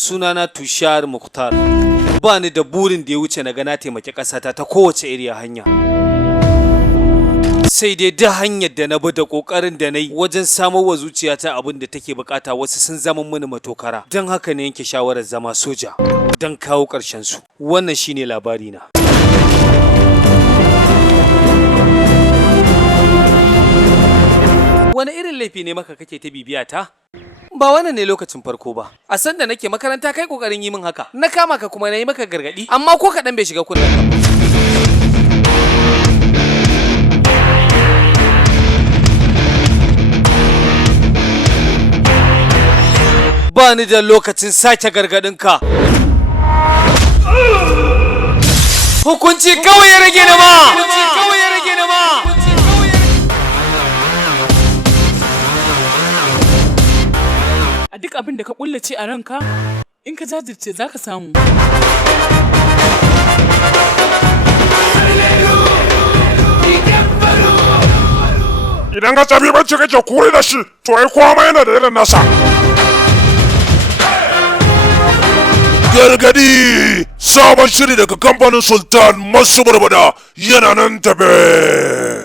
Sunana Tushar Mukhtar. Ba ni da burin da ya wuce na ga na taimaki ƙasata ta kowace iriya hanya. Sai dai da hanyar da na bi da ƙoƙarin da na yi wajen samar wa zuciyata abin da take bukata wasu sun zama mini matokara. Don haka ne yanke shawarar zama soja don kawo ƙarshen su. Wannan shine labarina. Wani irin laifi ne maka kake ta bibiya ta? Ba wannan ne lokacin farko ba. A san da nake makaranta kai kokarin yi min haka. Na kama ka kuma na yi maka gargadi, amma ko kaɗan bai shiga kunnen ka. Ba ni da lokacin sake gargadin ka. Hukunci kawai ya rage ni ma. A duk abin da ka kullace a ranka, in ka jajirce za ka samu. Idan ka tabi bacci kake kure da shi, to ai kowa ma yana da irin nasa. Gargadi! Sabon shiri daga kamfanin Sultan Masu Barbada yana nan tafe.